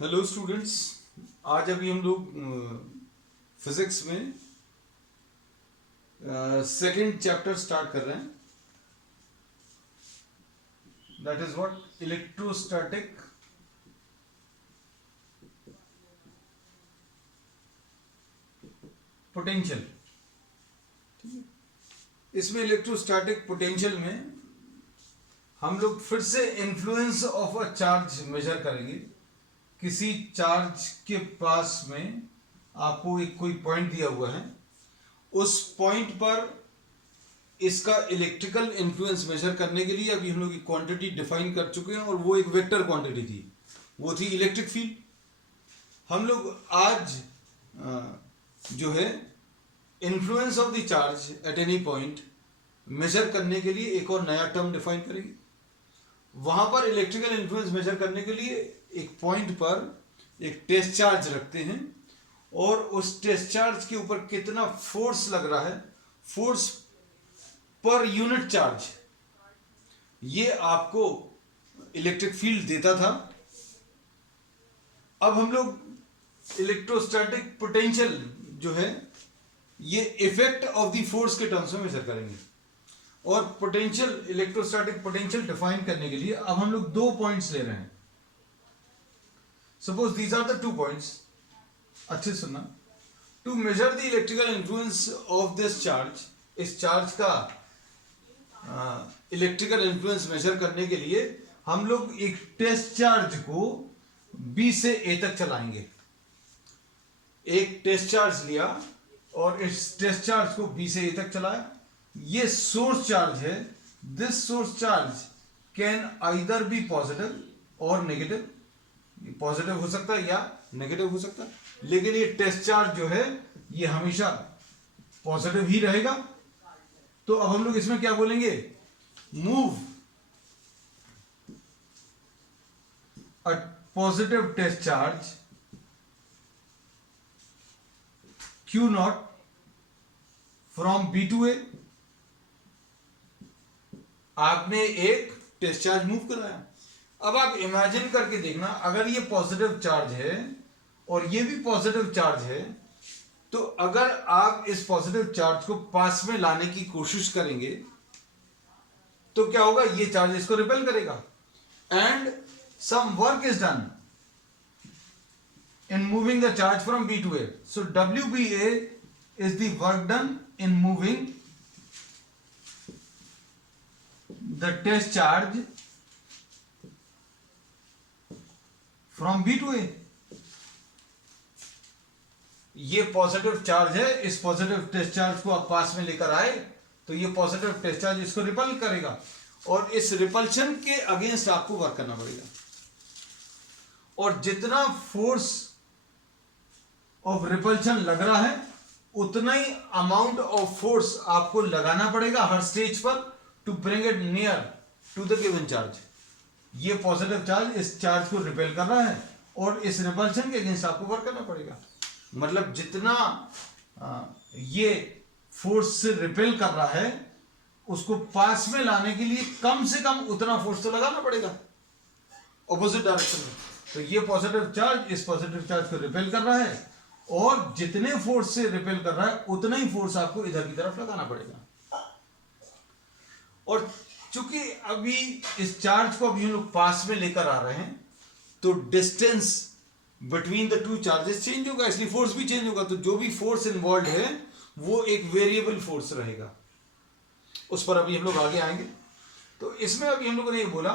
Hello students. आज अभी हम लोग फिजिक्स में सेकंड चैप्टर स्टार्ट कर रहे हैं। That is what electrostatic potential. इसमें इलेक्ट्रोस्टैटिक पोटेंशियल में हम लोग फिर से influence of a charge measure करेंगे। किसी चार्ज के पास में आपको एक कोई पॉइंट दिया हुआ है, उस पॉइंट पर इसका इलेक्ट्रिकल इन्फ्लुएंस मेजर करने के लिए अभी हम लोग एक क्वांटिटी डिफाइन कर चुके हैं और वो एक वेक्टर क्वांटिटी थी, वो थी इलेक्ट्रिक फील्ड। हम लोग आज जो है influence of the charge at any point measure करने के लिए एक और नया टर्म डिफाइन करेंगे। वहां पर इलेक्ट्रिकल इन्फ्लुएंस मेजर करने के लिए एक पॉइंट पर एक टेस्ट चार्ज रखते हैं और उस टेस्ट चार्ज के ऊपर कितना फोर्स लग रहा है, फोर्स पर यूनिट चार्ज, ये आपको इलेक्ट्रिक फील्ड देता था। अब हम लोग इलेक्ट्रोस्टैटिक पोटेंशियल जो है ये इफेक्ट ऑफ द फोर्स के टर्म्स में मेजर करेंगे। और पोटेंशियल, इलेक्ट्रोस्टैटिक पोटेंशियल डिफाइन करने के लिए अब हम लोग दो पॉइंट्स ले रहे हैं। Suppose these are the two points. अच्छे सुनना। To measure the electrical influence of this charge, इस चार्ज का इलेक्ट्रिकल इन्फ्लुएंस मेजर करने के लिए हम लोग एक टेस्ट चार्ज को B से A तक चलाएंगे। एक टेस्ट चार्ज लिया और इस टेस्ट चार्ज को B से A तक चलाया। ये सोर्स चार्ज है। This source charge can either be positive और नेगेटिव। पॉजिटिव हो सकता है या नेगेटिव हो सकता है, लेकिन ये टेस्ट चार्ज जो है ये हमेशा पॉजिटिव ही रहेगा। तो अब हम लोग इसमें क्या बोलेंगे, move a positive test charge Q not from B to A। आपने एक टेस्ट चार्ज मूव कराया। अब आप इमेजिन करके देखना, अगर ये पॉजिटिव चार्ज है और ये भी पॉजिटिव चार्ज है, तो अगर आप इस पॉजिटिव चार्ज को पास में लाने की कोशिश करेंगे तो क्या होगा, ये चार्ज इसको रिपेल करेगा and some work is done in moving the charge from B to A. So WBA is the work done in moving the test charge from B to A. ये पॉजिटिव चार्ज है, इस positive test charge को आप पास में लेकर आए तो ये पॉजिटिव टेस्ट चार्ज इसको रिपल करेगा और इस रिपल्शन के अगेंस्ट आपको वर्क करना पड़ेगा। और जितना फोर्स ऑफ रिपल्शन लग रहा है उतना ही अमाउंट ऑफ फोर्स आपको लगाना पड़ेगा हर स्टेज पर to bring it near to the given charge. ये पॉजिटिव चार्ज इस चार्ज को रिपेल कर रहा है और इस रिपल्शन के अगेंस्ट आपको वर्क करना पड़ेगा। मतलब जितना ये फोर्स से रिपेल कर रहा है उसको पास में लाने के लिए कम से कम उतना फोर्स तो लगाना पड़ेगा ऑपोजिट डायरेक्शन में। तो ये पॉजिटिव चार्ज इस पॉजिटिव चार्ज को रिपेल कर रहा है और जितने फोर्स से रिपेल कर रहा है उतना ही फोर्स आपको इधर की तरफ लगाना पड़ेगा। और चूंकि अभी इस चार्ज को अभी हम लोग पास में लेकर आ रहे हैं तो distance between the two charges change होगा, इसलिए फोर्स भी चेंज होगा। तो जो भी फोर्स इन्वॉल्व है वो एक वेरिएबल फोर्स रहेगा, उस पर अभी हम लोग आगे आएंगे। तो इसमें अभी हम लोगों ने ये बोला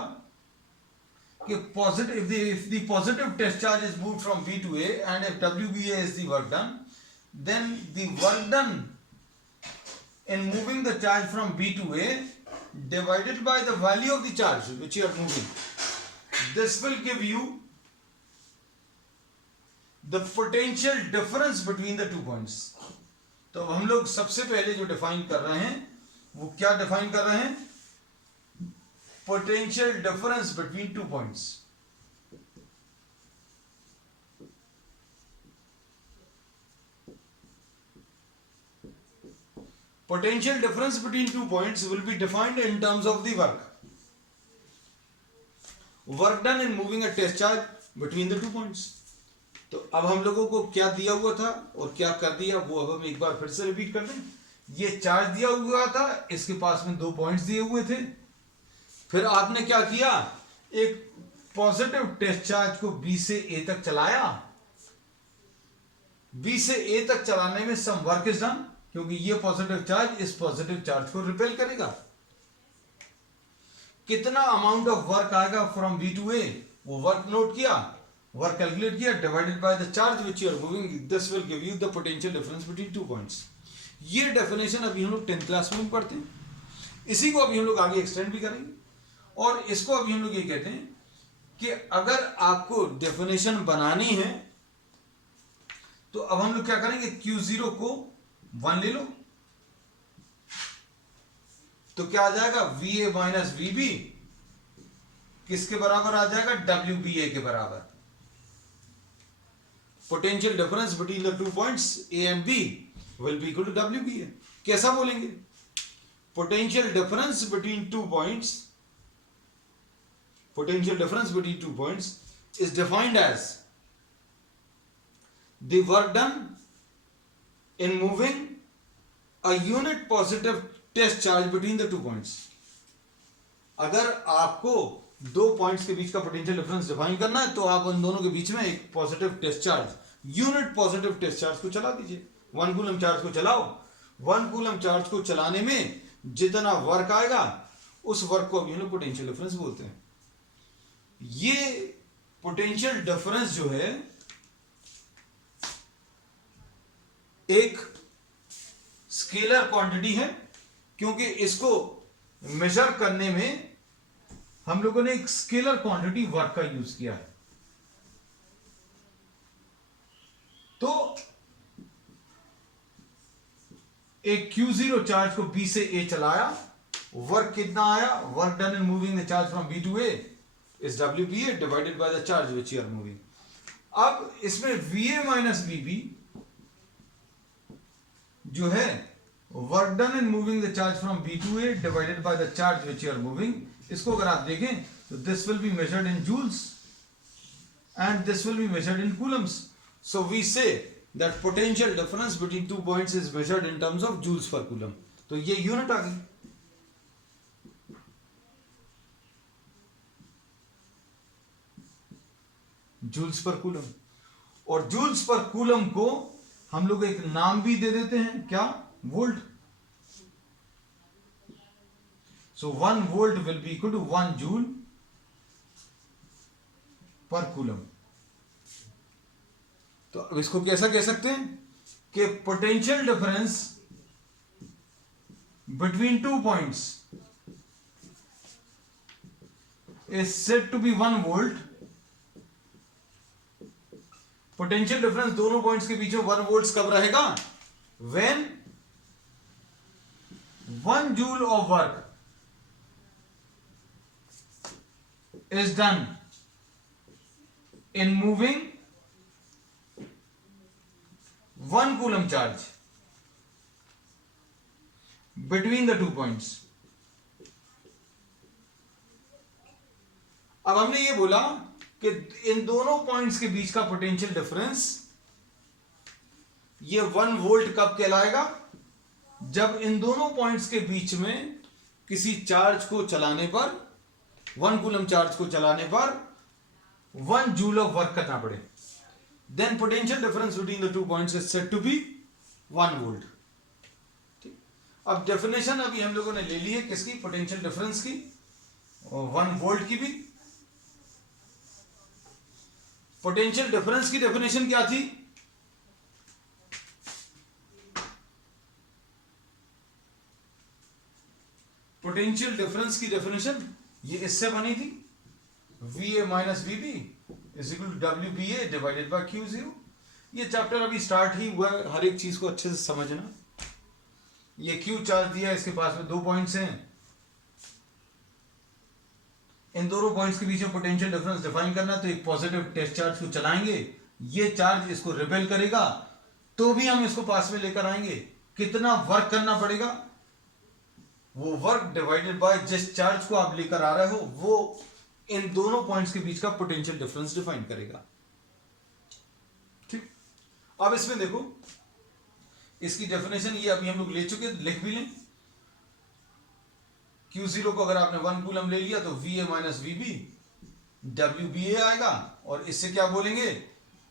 कि positive, if the positive test charge is moved from B to A and if WBA is the work done, then the work done in moving the charge from B to A divided by the value of the charge which you are moving, this will give you the potential difference between the 2 points. तो हम लोग सबसे पहले जो define कर रहे हैं वो क्या डिफाइन कर रहे हैं, potential difference between 2 points. Potential difference between 2 points will be defined in terms of the work. Work done in moving a test charge between the 2 points. तो अब हम लोगों को क्या दिया हुआ था और क्या कर दिया वो अब हम एक बार फिर से रिपीट कर दें। ये चार्ज दिया हुआ था, इसके पास में 2 पॉइंट्स दिए हुए थे। फिर आपने क्या किया, एक पॉजिटिव टेस्ट चार्ज को बी से ए तक चलाया। बी से ए तक चलाने में सम वर्क इज डन, क्योंकि ये पॉजिटिव चार्ज इस पॉजिटिव चार्ज को रिपेल करेगा। कितना अमाउंट ऑफ वर्क आएगा फ्रॉम बी टू ए, वो वर्क नोट किया, वर्क कैलकुलेट किया, divided by the charge which you are moving, this will give you the potential difference between 2 points. ये definition अभी हम लोग 10th क्लास में पढ़ते हैं, इसी को अभी हम लोग आगे एक्सटेंड भी करेंगे। और इसको अभी हम लोग ये कहते हैं कि अगर आपको डेफिनेशन बनानी है तो अब हम लोग क्या करेंगे, Q0 को 1 ले लो, तो क्या आ जाएगा, VA माइनस VB किसके बराबर आ जाएगा, WBA के बराबर। Potential difference between the 2 points A and B will be equal to WBA। कैसा बोलेंगे, potential difference between 2 points, potential difference between 2 points is defined as the work done in moving a unit positive test charge between the 2 points। अगर आपको 2 points के बीच का potential difference define करना है तो आप उन दोनों के बीच में एक positive test charge, unit positive test charge को चला दीजिए। 1 कूलम चार्ज को चलाओ, 1 कूलम चार्ज को चलाने में जितना वर्क आएगा उस वर्क को अभी हम लोग पोटेंशियल डिफरेंस बोलते हैं। ये पोटेंशियल डिफरेंस जो है एक स्केलर क्वांटिटी है, क्योंकि इसको मेजर करने में हम लोगों ने एक स्केलर क्वांटिटी वर्क का यूज किया है। तो एक Q0 चार्ज को B से A चलाया, वर्क कितना आया, work done in moving the charge from B to A is WBA divided by the charge which you are moving। अब इसमें VA माइनस VB जो है work done in moving the charge from B to A divided by the charge which you are moving, इसको अगर आप देखें तो this will be measured in joules and this will be measured in coulombs. So we say that potential difference between 2 points is measured in terms of joules per coulomb. तो ये unit आ गई। Joules per coulomb, और joules per coulomb को हम लोग एक नाम भी दे देते हैं, क्या, volt. So 1 volt will be equal to 1 joule per coulomb. तो अब इसको कैसा कह सकते हैं कि potential difference between 2 points is said to be 1 volt. Potential difference दोनों पॉइंट्स के बीच में 1 वोल्ट कब रहेगा, when 1 joule of work is done in moving 1 coulomb charge between the 2 points. अब हमने ये बोला कि इन दोनों पॉइंट्स के बीच का पोटेंशियल डिफरेंस ये 1 वोल्ट कब कहलाएगा, जब इन दोनों पॉइंट्स के बीच में किसी चार्ज को चलाने पर, 1 कूलम चार्ज को चलाने पर 1 जूल ऑफ वर्क करना पड़े, then potential difference between the 2 points is said to be 1 volt. ठीक, अब डेफिनेशन अभी हम लोगों ने ले ली है किसकी, पोटेंशियल डिफरेंस की और 1 वोल्ट की भी। पोटेंशियल डिफरेंस की डेफिनेशन क्या थी, पोटेंशियल डिफरेंस की डेफिनेशन ये इससे बनी थी, VA minus VB is equal to WBA divided by Q0। ये चैप्टर अभी स्टार्ट ही हुआ है, हर एक चीज को अच्छे से समझना। ये Q चार्ज दिया, इसके पास में 2 पॉइंट्स हैं, इन दोनों पॉइंट्स के बीच में पोटेंशियल डिफरेंस डिफाइन करना। तो एक पॉजिटिव टेस्ट चार्ज को चलाएंगे, ये चार्ज इसको रिपेल करेगा, तो भी हम इसको पास में लेकर आएंगे। कितना वर्क करना पड़ेगा, वो वर्क डिवाइडेड बाय जिस चार्ज को आप लेकर आ रहे हो वो इन दोनों पॉइंट्स के बीच का पोटेंशियल डिफरेंस डिफाइन करेगा। ठीक, अब इसमें देखो, इसकी डेफिनेशन ये अभी हम लोग ले चुके, लिख भी लें। Q0 को अगर आपने 1 कूलम ले लिया तो VA माइनस VB WBA आएगा, और इससे क्या बोलेंगे,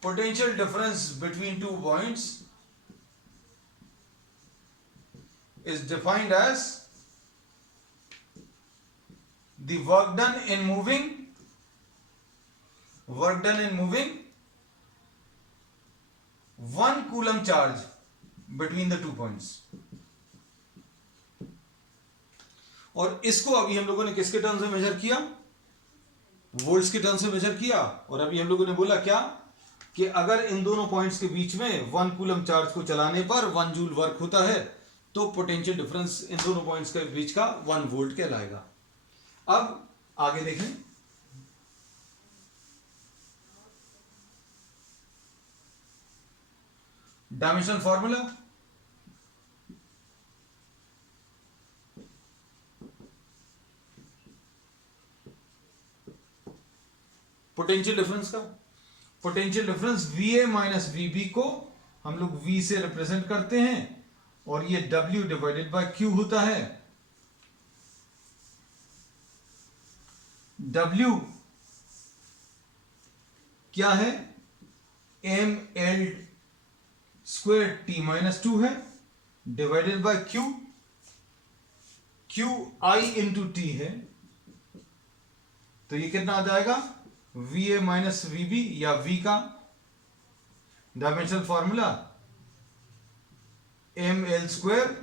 potential difference between two points is defined as the work done in moving 1 coulomb charge between the 2 points। और इसको अभी हम लोगों ने किसके टर्म्स में मेजर किया, वोल्ट्स के टर्म्स में मेजर किया। और अभी हम लोगों ने बोला क्या, कि अगर इन दोनों पॉइंट्स के बीच में 1 कूलम चार्ज को चलाने पर 1 जूल वर्क होता है तो पोटेंशियल डिफरेंस इन दोनों पॉइंट्स के बीच का 1 वोल्ट कहलाएगा। अब आगे देखें, डायमेंशन फॉर्मूला, पोटेंशियल डिफरेंस का, potential difference VA minus VB को हम लोग V से रिप्रेजेंट करते हैं, और ये W डिवाइडेड बाय Q होता है। W क्या है, ML स्क्वायर T माइनस 2 है, divided by Q, QI into T है। तो ये कितना आ जाएगा, VA माइनस VB या V का dimensional formula ML square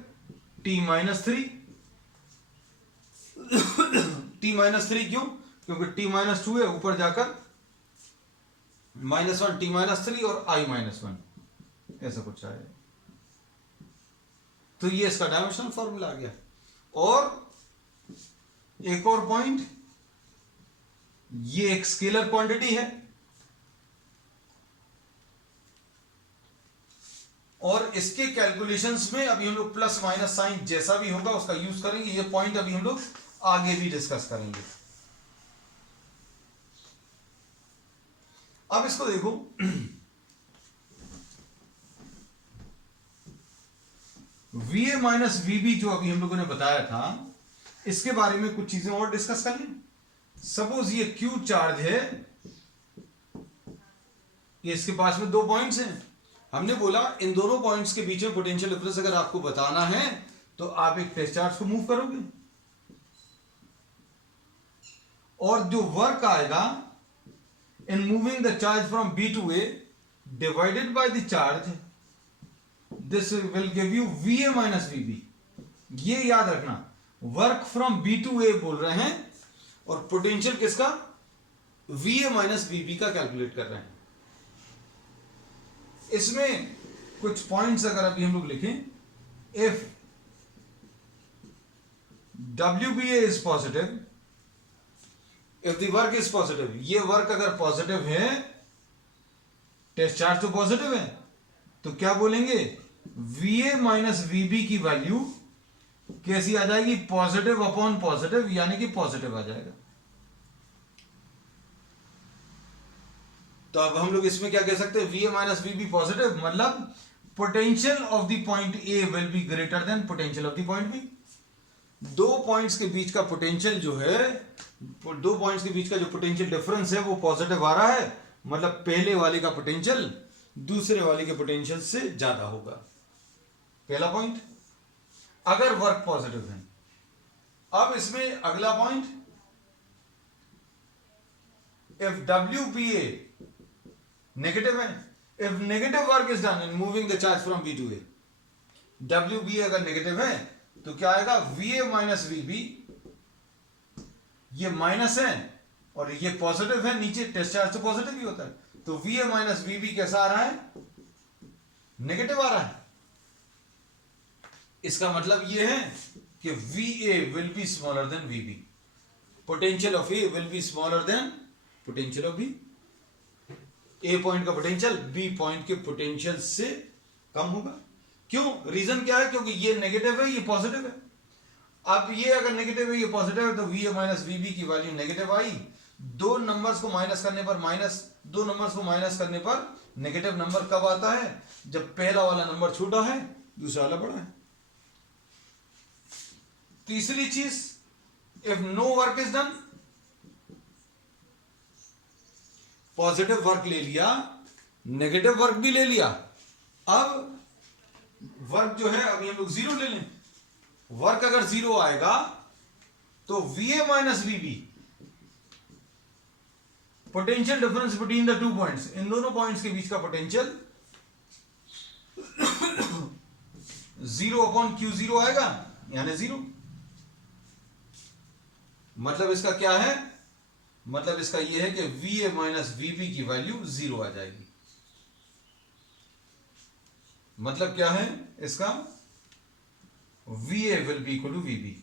T minus 3। T minus 3 क्यों, क्योंकि T माइनस 2 है, ऊपर जाकर -1 T माइनस 3 और I माइनस 1 ऐसा कुछ आए। तो ये इसका डायमेंशनल फॉर्मूला आ गया। और एक और पॉइंट, ये एक स्केलर क्वांटिटी है, और इसके कैलकुलेशंस में अभी हम लोग प्लस माइनस साइन जैसा भी होगा उसका यूज करेंगे। ये पॉइंट अभी हम लोग आगे भी डिस्कस करेंगे। अब इसको देखो, VA माइनस VB जो अभी हम लोगों ने बताया था, इसके बारे में कुछ चीजें और डिस्कस कर लें। सपोज ये Q चार्ज है, ये इसके पास में 2 पॉइंट्स हैं। हमने बोला इन दोनों पॉइंट्स के बीच में पोटेंशियल डिफरेंस अगर आपको बताना है तो आप एक टेस्ट चार्ज को मूव करोगे, और जो वर्क आएगा इन moving the charge from B to A divided by the charge, this will give you VA minus VB। ये याद रखना, work from B to A बोल रहे हैं, और पोटेंशियल किसका, VA माइनस VB का कैलकुलेट कर रहे हैं। इसमें कुछ पॉइंट्स अगर अभी हम लोग लिखें, if WBA is positive, if the work is positive, ये वर्क अगर पॉजिटिव है, टेस्ट चार्ज तो पॉजिटिव है, तो क्या बोलेंगे, VA माइनस VB की वैल्यू कैसी आ जाएगी, पॉजिटिव अपॉन पॉजिटिव, यानी कि पॉजिटिव आ जाएगा। तो अब हम लोग इसमें क्या कह सकते हैं, VA माइनस VB पॉजिटिव, मतलब potential of the point A will be greater than potential of the point B। दो पॉइंट्स के बीच का पोटेंशियल जो है, दो पॉइंट्स के बीच का जो पोटेंशियल डिफरेंस है वो पॉजिटिव आ रहा है, मतलब पहले वाले का पोटेंशियल दूसरे वाले के पोटेंशियल से ज्यादा होगा। पहला पॉइंट, अगर वर्क पॉजिटिव है। अब इसमें अगला पॉइंट, इफ WBA नेगेटिव है, if negative work is done in moving the charge from B to A, WBA अगर नेगेटिव है तो क्या आएगा, VA माइनस VB, ये माइनस है और ये पॉजिटिव है, नीचे टेस्ट चार्ज तो पॉजिटिव ही होता है, तो VA माइनस VB कैसा आ रहा है, नेगेटिव आ रहा है। इसका मतलब ये है कि VA will be smaller than VB, potential of A will be smaller than potential of B। A point का पोटेंशियल B पॉइंट के पोटेंशियल से कम होगा। क्यों, रीजन क्या है, क्योंकि ये नेगेटिव है ये पॉजिटिव है। अब ये अगर नेगेटिव है ये पॉजिटिव है, तो VA माइनस VB की वैल्यू नेगेटिव आई, दो नंबर्स को माइनस करने पर दो नंबर्स को माइनस करने पर नेगेटिव नंबर कब आता है? जब पहला वाला नंबर छोटा है, दूसरा वाला बड़ा है। तीसरी चीज, if no work is done, positive work ले लिया, नेगेटिव वर्क भी ले लिया। अब वर्क जो है अभी हम लोग जीरो ले लें। वर्क अगर जीरो आएगा तो VA minus VB, potential difference between the two points, इन दोनों पॉइंट्स के बीच का पोटेंशियल 0/Q0 आएगा, यानी जीरो। मतलब इसका क्या है? मतलब इसका यह है कि VA माइनस VB की वैल्यू जीरो आ जाएगी। मतलब क्या है इसका? VA will be equal to VB।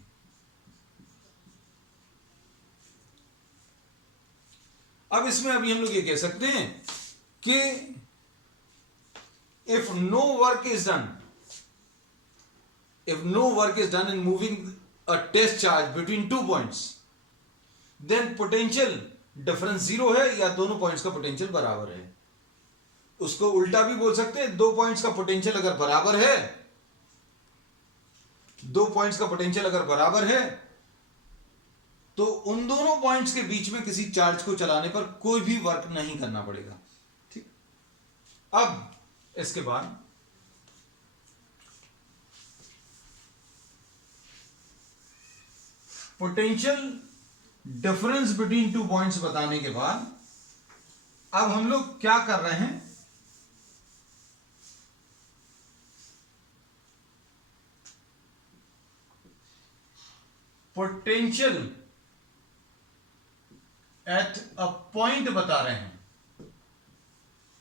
अब इसमें अभी हम लोग ये कह सकते हैं कि if no work is done in moving a test charge between two points, then potential difference zero है या दोनों पॉइंट्स का पोटेंशियल बराबर है। उसको उल्टा भी बोल सकते हैं, दो पॉइंट्स का पोटेंशियल अगर बराबर है, दो पॉइंट्स का पोटेंशियल अगर बराबर है तो उन दोनों पॉइंट्स के बीच में किसी चार्ज को चलाने पर कोई भी वर्क नहीं करना पड़ेगा। ठीक। अब इसके बाद potential difference between two points बताने के बाद अब हम लोग क्या कर रहे हैं? पोटेंशियल एट अ पॉइंट बता रहे हैं,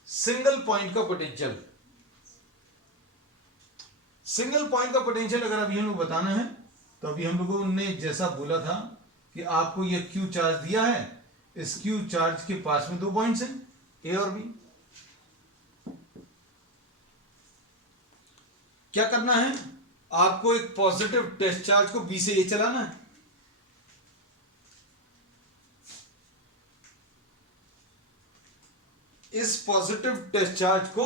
सिंगल पॉइंट का पोटेंशियल। सिंगल पॉइंट का पोटेंशियल अगर अभी हम लोग बताना है तो अभी हम लोगों ने जैसा बोला था कि आपको यह Q चार्ज दिया है, इस Q चार्ज के पास में दो पॉइंट्स हैं, A और B। क्या करना है? आपको एक पॉजिटिव टेस्ट चार्ज को B से A चलाना है। इस पॉजिटिव टेस्ट चार्ज को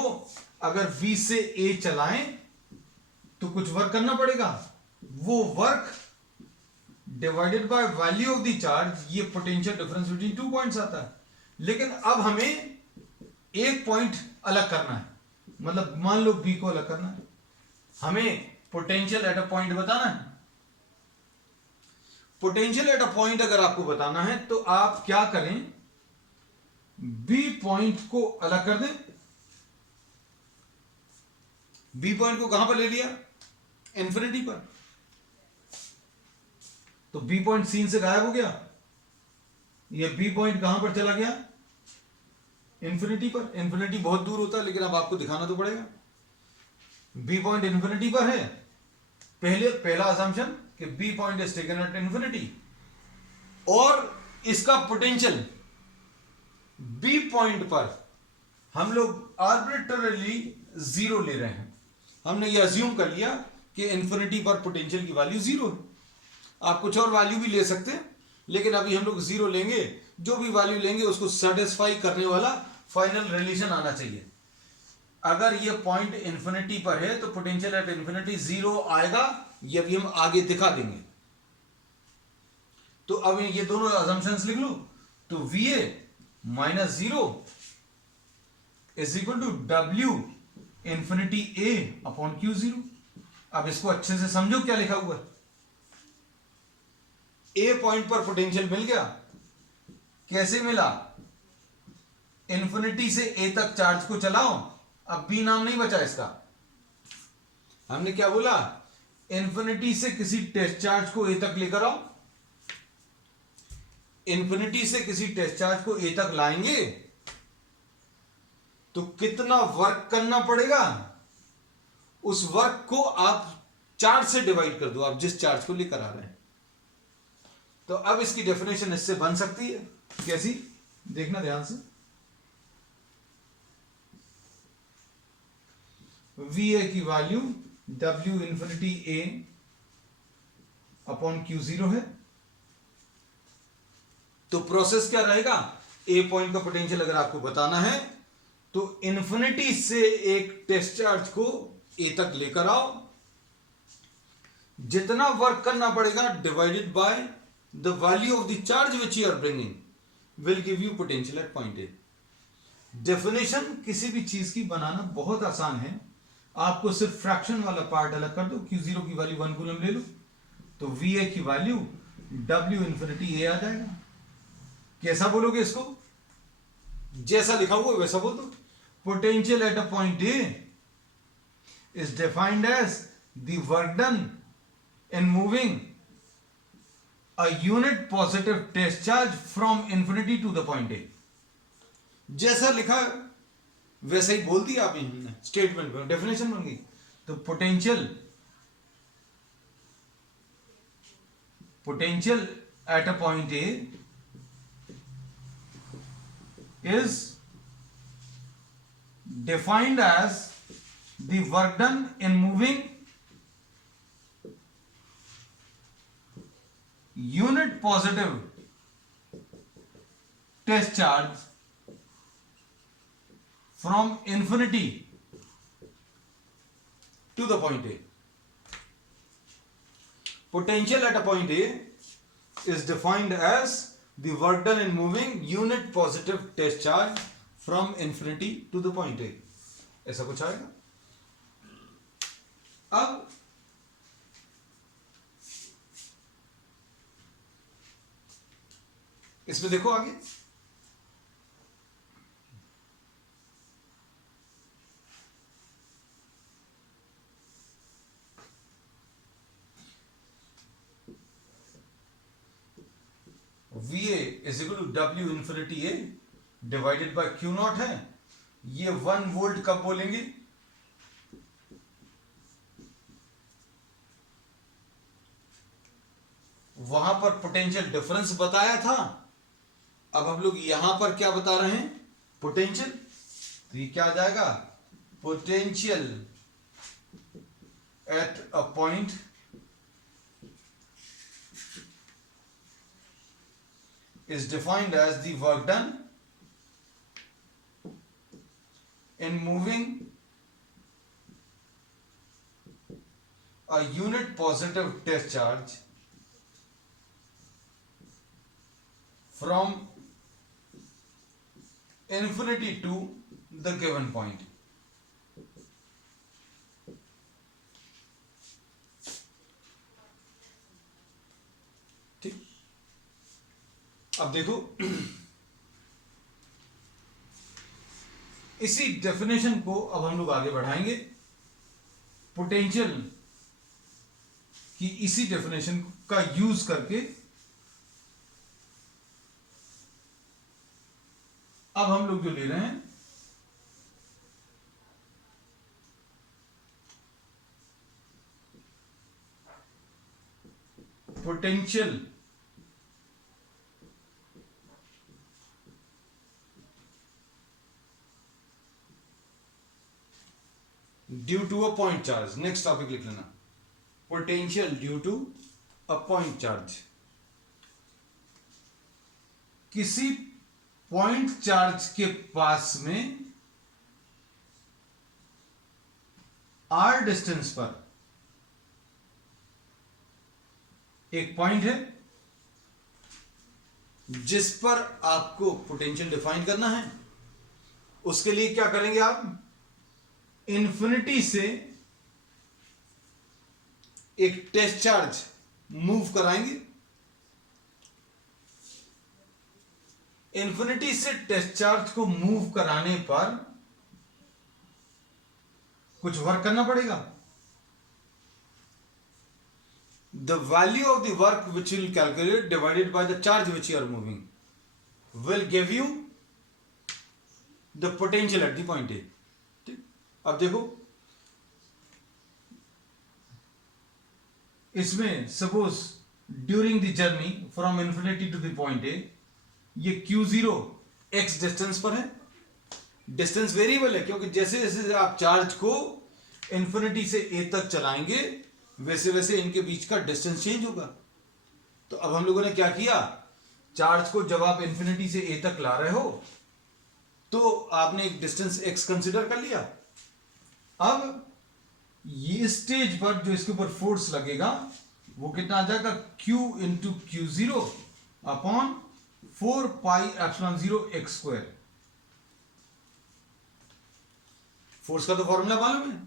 अगर V से A चलाएं तो कुछ वर्क करना पड़ेगा। वो work divided by value of the charge, ये potential difference between two points आता है। लेकिन अब हमें एक पॉइंट अलग करना है, मतलब मान लो B को अलग करना है, हमें पोटेंशियल एट अ पॉइंट बताना है। पोटेंशियल एट अ पॉइंट अगर आपको बताना है तो आप क्या करें? B पॉइंट को अलग कर दें। B पॉइंट को कहां पर ले लिया? इंफिनिटी पर। तो B पॉइंट सीन से गायब हो गया। ये B पॉइंट कहां पर चला गया? इंफिनिटी पर। इंफिनिटी बहुत दूर होता है, लेकिन अब आपको दिखाना तो पड़ेगा। B पॉइंट इंफिनिटी पर है। पहला असम्पशन कि B point is taken at infinity, और इसका पोटेंशियल B पॉइंट पर हम लोग आर्बिट्ररीली जीरो ले रहे हैं। हमने यह अज्यूम कर लिया कि इंफिनिटी पर पोटेंशियल की वैल्यू जीरो है। आप कुछ और वैल्यू भी ले सकते हैं, लेकिन अभी हम लोग जीरो लेंगे। जो भी वैल्यू लेंगे उसको सेटिस्फाई करने वाला फाइनल रिलेशन आना चाहिए। अगर ये पॉइंट इंफिनिटी पर है तो पोटेंशियल एट इंफिनिटी जीरो आएगा, ये भी हम आगे दिखा देंगे। तो अब ये दोनों असम्पशंस लिख लो। तो VA minus zero is equal to W infinity A upon Q0। अब इसको अच्छे से समझो क्या लिखा हुआ है। A पॉइंट पर पोटेंशियल मिल गया। कैसे मिला? इंफिनिटी से A तक चार्ज को चलाओ। अब B नाम नहीं बचा इसका। हमने क्या बोला? इंफिनिटी से किसी टेस्ट चार्ज को A तक लेकर आओ। इंफिनिटी से किसी टेस्ट चार्ज को A तक लाएंगे तो कितना वर्क करना पड़ेगा? उस वर्क को आप चार्ज से डिवाइड कर दो, आप जिस चार्ज को लेकर आ रहे हैं। तो अब इसकी डेफिनेशन इससे बन सकती है। कैसी? देखना ध्यान से। VA की value W infinity A upon Q0 है। तो प्रोसेस क्या रहेगा, ए पॉइंट का पोटेंशियल अगर आपको बताना है तो इन्फिनिटी से एक टेस्ट चार्ज को ए तक लेकर आओ, जितना वर्क करना पड़ेगा divided by the value of the charge which you are bringing will give you potential at point A. Definition किसी भी चीज की बनाना बहुत आसान है, आपको सिर्फ फ्रैक्शन वाला पार्ट अलग कर दो, Q0 की वैल्यू 1 कूलम ले लो तो VA की वैल्यू W इन्फिनिटी A आ जाएगा। कैसा बोलोगे इसको, जैसा लिखा हुआ वैसा बोल दो। Potential at a point A is defined as the work done in moving a unit positive test charge from infinity to the point A। जैसा लिखा वैसा ही बोल दिया आप, हमने स्टेटमेंट में डेफिनेशन बन गई। तो potential at a point A is defined as the work done in moving unit positive test charge from infinity to the point A। Potential at a point A is defined as the work done in moving unit positive test charge from infinity to the point A। ऐसा कुछ आएगा। अब इसमें देखो आगे, VA is equal to W infinity A divided by Q not है। ये 1 volt कब बोलेंगे, वहां पर पोटेंशियल डिफरेंस बताया था, अब हम लोग यहां पर क्या बता रहे हैं, पोटेंशियल। तो ये क्या आ जाएगा, potential at a point is defined as the work done in moving a unit positive test charge from infinity to the given point। ठीक, अब देखो इसी डेफिनेशन को अब हम लोग आगे बढ़ाएंगे, पोटेंशियल की इसी डेफिनेशन का यूज करके अब हम लोग जो ले रहे हैं potential due to a point charge. Next topic लिख लेना, potential due to a point charge. किसी पॉइंट चार्ज के पास में r डिस्टेंस पर एक पॉइंट है जिस पर आपको पोटेंशियल डिफाइन करना है। उसके लिए क्या करेंगे, आप इन्फिनिटी से एक टेस्ट चार्ज मूव कराएंगे। इन्फिनिटी से टेस्ट चार्ज को मूव कराने पर कुछ वर्क करना पड़ेगा। The value of the work which will calculate divided by the charge which you are moving will give you the potential at the point A. अब देखो इसमें suppose during the journey from infinity to the point A, ये Q0 x distance पर है। Distance variable है क्योंकि जैसे जैसे आप चार्ज को इन्फिनिटी से a तक चलाएंगे वैसे वैसे इनके बीच का डिस्टेंस चेंज होगा। तो अब हम लोगों ने क्या किया, चार्ज को जब आप इंफिनिटी से ए तक ला रहे हो तो आपने एक डिस्टेंस एक्स कंसिडर कर लिया। अब ये स्टेज पर जो इसके ऊपर फोर्स लगेगा वो कितना आ जाएगा, Q into Q zero upon 4 pi epsilon 0 x square. Force का तो फॉर्मूला मालूम है,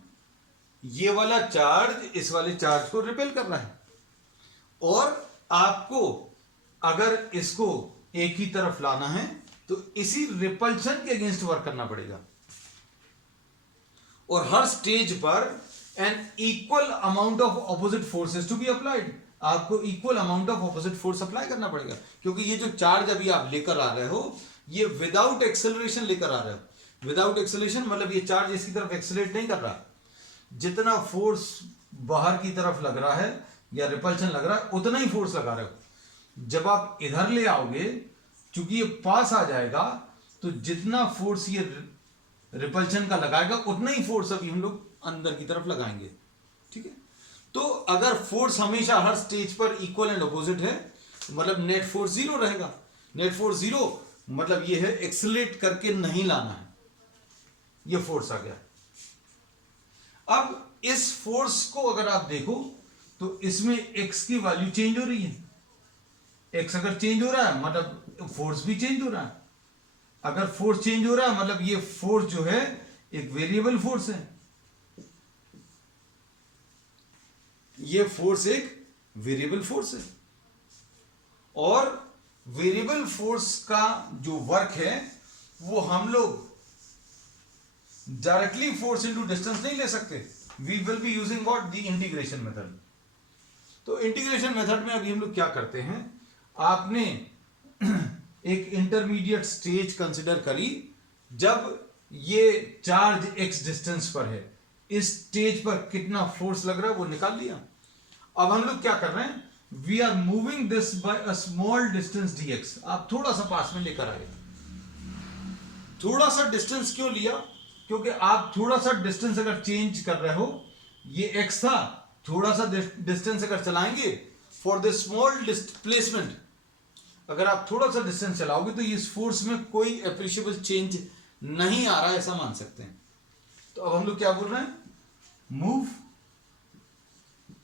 ये वाला चार्ज इस वाले चार्ज को रिपेल कर रहा है और आपको अगर इसको एक ही तरफ लाना है तो इसी रिपल्शन के अगेंस्ट वर्क करना पड़ेगा। और हर स्टेज पर an equal amount of opposite forces to be applied, आपको equal amount of opposite force apply करना पड़ेगा, क्योंकि ये जो चार्ज अभी आप लेकर आ रहे हो ये विदाउट एक्सेलरेशन लेकर आ रहे हो। विदाउट एक्सेलरेशन मतलब ये चार्ज इसकी तरफ एक्सेलरेट नहीं कर रहा, जितना फोर्स बाहर की तरफ लग रहा है या रिपल्शन लग रहा है उतना ही फोर्स लगा रहे हो। जब आप इधर ले आओगे, चूंकि ये पास आ जाएगा तो जितना फोर्स ये रिपल्शन का लगाएगा उतना ही फोर्स अभी हम लोग अंदर की तरफ लगाएंगे। ठीक है, तो अगर फोर्स हमेशा हर स्टेज पर इक्वल एंड अपोजिट है मतलब नेट फोर्स जीरो रहेगा। नेट फोर्स जीरो मतलब ये है एक्सेलरेट करके नहीं लाना है, ये फोर्स आ गया। अब इस फोर्स को अगर आप देखो तो इसमें एक्स की वैल्यू चेंज हो रही है। एक्स अगर चेंज हो रहा है मतलब फोर्स भी चेंज हो रहा है। अगर फोर्स चेंज हो रहा है मतलब ये फोर्स जो है एक वेरिएबल फोर्स है, ये फोर्स एक वेरिएबल फोर्स है। और वेरिएबल फोर्स का जो वर्क है वो हम लोग डायरेक्टली फोर्स इनटू डिस्टेंस नहीं ले सकते, we will be using what, the integration method. तो इंटीग्रेशन मेथड में अभी हम लोग क्या करते हैं, आपने एक इंटरमीडिएट स्टेज कंसिडर करी जब ये चार्ज एक्स डिस्टेंस पर है, इस स्टेज पर कितना फोर्स लग रहा है वो निकाल लिया। अब हम लोग क्या कर रहे हैं, we are moving this by a small distance dx। आप थोड़ा सा पास में लेकर आए। थोड़ा सा डिस्टेंस क्यों लिया, क्योंकि आप थोड़ा सा डिस्टेंस अगर चेंज कर रहे हो, ये x था, थोड़ा सा डिस्टेंस अगर चलाएंगे फॉर द स्मॉल डिस्प्लेसमेंट, अगर आप थोड़ा सा डिस्टेंस चलाओगे तो इस फोर्स में कोई एप्रिशिएबल चेंज नहीं आ रहा है, ऐसा मान सकते हैं। तो अब हम लोग क्या बोल रहे हैं, move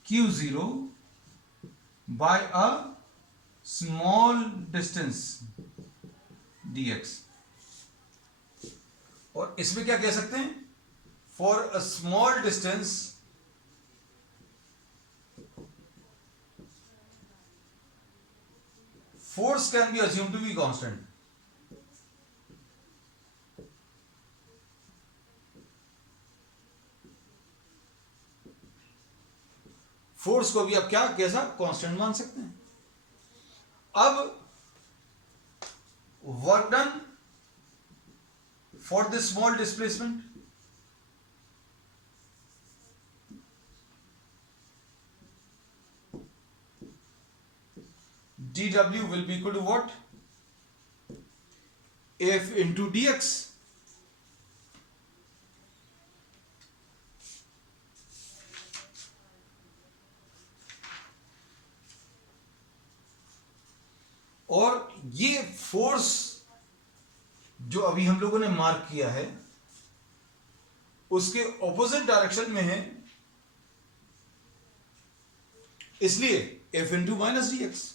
q0 by a small distance dx। और इसमें क्या कह सकते हैं, for a small distance force can be assumed to be constant। Force को भी आप क्या कैसा कांस्टेंट मान सकते हैं। अब work done for this small displacement, dw will be equal to what, f into dx। और ये फोर्स जो अभी हम लोगों ने मार्क किया है उसके ऑपोजिट डायरेक्शन में है, इसलिए f into minus D x.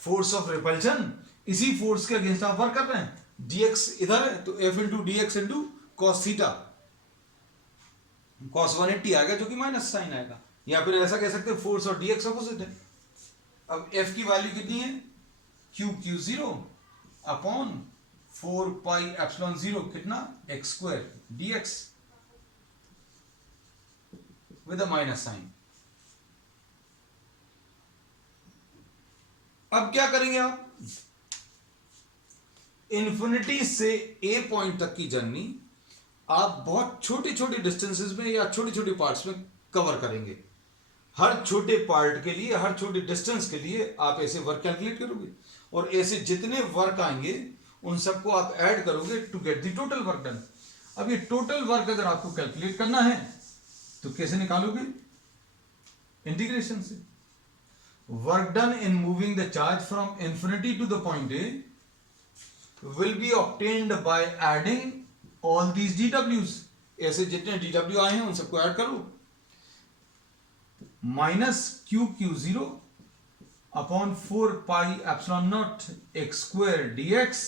Force of repulsion इसी फोर्स के अगेंस्ट आप वर्क कर रहे हैं, dx इधर है तो f into D x into cos theta, cos 180 आएगा जो कि माइनस साइन आएगा, या फिर ऐसा कह सकते हैं फोर्स और dx ऑपोजिट है। अब f की वैल्यू कितनी है, q0 अपॉन 4 पाई एप्सिलॉन 0 कितना x square dx with a minus sign. अब क्या करेंगे आप, इन्फिनिटी से ए पॉइंट तक की जर्नी आप बहुत छोटे छोटे डिस्टेंसेस में या छोटे छोटे पार्ट्स में कवर करेंगे। हर छोटे पार्ट के लिए, हर छोटे डिस्टेंस के लिए आप ऐसे वर्क कैलकुलेट करोगे और ऐसे जितने वर्क आएंगे उन सबको आप ऐड करोगे to get the total work done. अब ये टोटल वर्क अगर आपको कैलकुलेट करना है तो कैसे निकालोगे, इंटीग्रेशन से। work done in moving the charge from infinity to the point A will be obtained by adding all these dw's. ऐसे जितने dw आए हैं उन सबको ऐड करो. Minus q0 upon 4 pi epsilon not x square dx,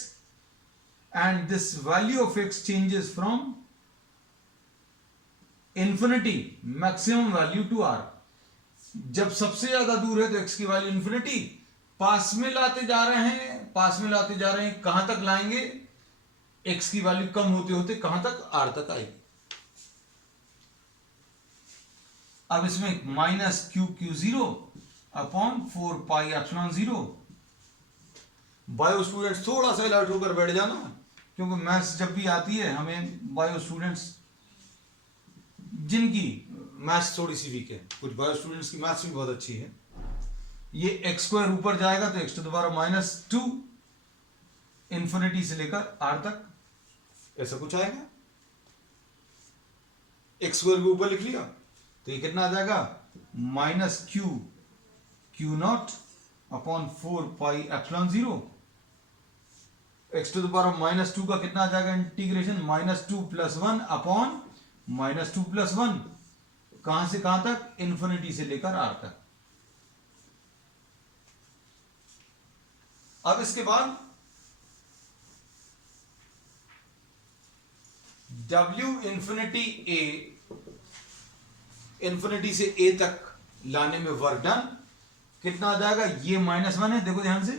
and this value of x changes from infinity maximum value to r. जब सबसे ज्यादा दूर है तो x की वैल्यू इन्फिनिटी, पास में लाते जा रहे हैं, पास में लाते जा रहे हैं, कहां तक लाएंगे, x की वैल्यू कम होते होते कहां तक, r तक आएगी. अब इसमें minus q0 upon 4 pi epsilon 0. Bio students थोड़ा सा अलर्ट होकर बैठ जाना, क्योंकि मैथ्स जब भी आती है हमें, बायो स्टूडेंट्स जिनकी मैथ्स थोड़ी सी वीक है, कुछ बायो स्टूडेंट्स की मैथ्स भी बहुत अच्छी है, ये एक्स स्क्वायर ऊपर जाएगा तो x to the power minus 2 infinity से लेकर आर तक, ऐसा कुछ आएगा. एक्स स्क्वायर के ऊपर लिख लिया तो ये कितना आ जाएगा, minus Q not upon 4 pi epsilon 0. X to the power minus 2 का कितना आ जाएगा integration, minus 2 plus 1 upon minus 2 plus 1, कहां से कहां तक, इंफिनिटी से लेकर आर तक. अब इसके बाद W इंफिनिटी A, इंफिनिटी से A तक लाने में वर्क डन कितना आ जाएगा, ये -1 है, देखो ध्यान से,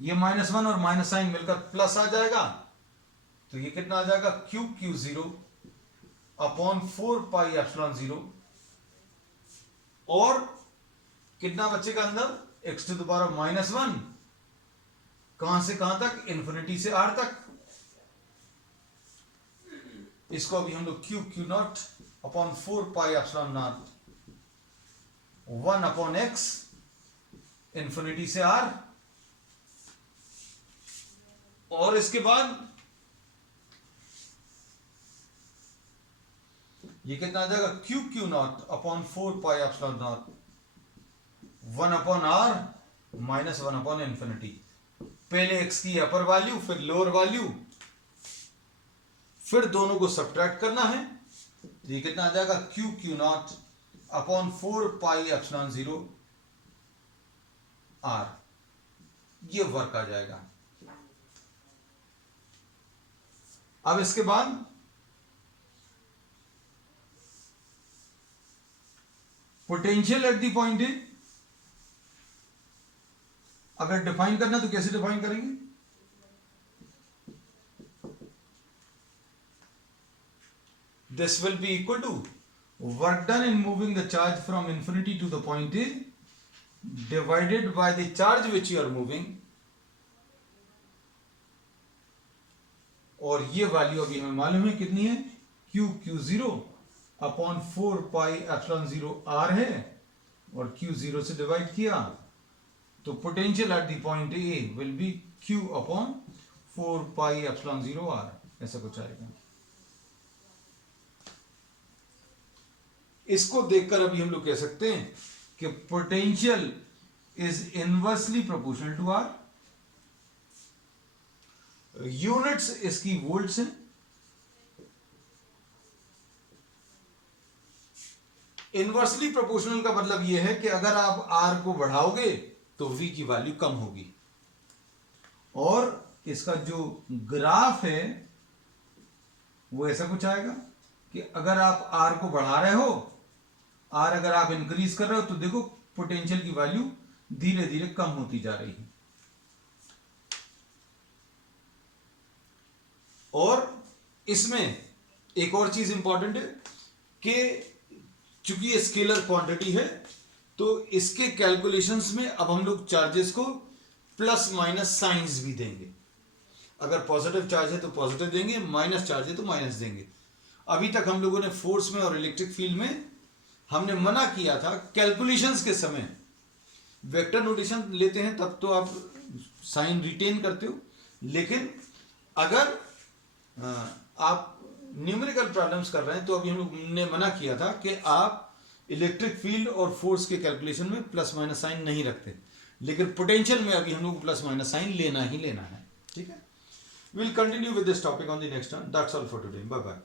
ये -1 और माइनस साइन मिलकर प्लस आ जाएगा, तो ये कितना आ जाएगा, q0 अपॉन 4 पाई एप्सिलॉन 0, और कितना बचेगा अंदर, x टू द पावर -1, कहां से कहां तक, इंफिनिटी से r तक. इसको अभी हम लोग q not upon 4 pi epsilon not 1 upon x infinity से r, और इसके बाद ये कितना आ जाएगा, q not upon 4 pi epsilon not 1 upon r minus 1 upon infinity. पहले x की अपर वैल्यू, फिर लोअर वैल्यू, फिर दोनों को सब्ट्रैक्ट करना है, तो ये कितना आ जाएगा, q not upon 4 pi epsilon 0 r, ये वर्क आ जाएगा. अब इसके बाद पोटेंशियल एट द पॉइंट ए, अगर डिफाइन करना तो कैसे डिफाइन करेंगे, this will be equal to work done in moving the charge from infinity to the point A divided by the charge which you are moving, और ये value अभी हमें मालूम है कितनी है, q0 upon 4 pi epsilon 0 r है, और q0 से डिवाइड किया तो potential at the point A will be q upon 4 pi epsilon 0 r, ऐसा कुछ आएगा. इसको देखकर अभी हम लोग कह सकते हैं कि potential is inversely proportional to r. Units इसकी वोल्ट्स हैं. इनवर्सली प्रोपोर्शनल का मतलब यह है कि अगर आप आर को बढ़ाओगे तो वी की वैल्यू कम होगी, और इसका जो ग्राफ है वो ऐसा कुछ आएगा कि अगर आप आर को बढ़ा रहे हो, आर अगर आप इंक्रीज कर रहे हो, तो देखो पोटेंशियल की वैल्यू धीरे धीरे कम होती जा रही है. और इसमें एक और चीज इंपॉर्टेंट है कि चूंकि ये स्केलर क्वांटिटी है, तो इसके कैलकुलेशंस में अब हम लोग चार्जेस को प्लस माइनस साइंस भी देंगे. अगर पॉजिटिव चार्ज है तो पॉजिटिव देंगे, माइनस चार्ज है तो माइनस देंगे. अभी तक हम लोगों ने फोर्स में और इलेक्ट्रिक फील्ड में हमने मना किया था कैलकुलेशंस के समय वेक्टर नोटेशन लेते हैं तब तो आप साइन रिटेन करते हो, लेकिन अगर आप न्यूमेरिकल प्रॉब्लम्स कर रहे हैं तो अभी हम लोग ने मना किया था कि आप इलेक्ट्रिक फील्ड और फोर्स के कैलकुलेशन में प्लस माइनस साइन नहीं रखते, लेकिन पोटेंशियल में अभी हम लोग को प्लस माइनस साइन लेना ही लेना है। ठीक है, will continue with this topic on the next one. That's all for today, bye bye.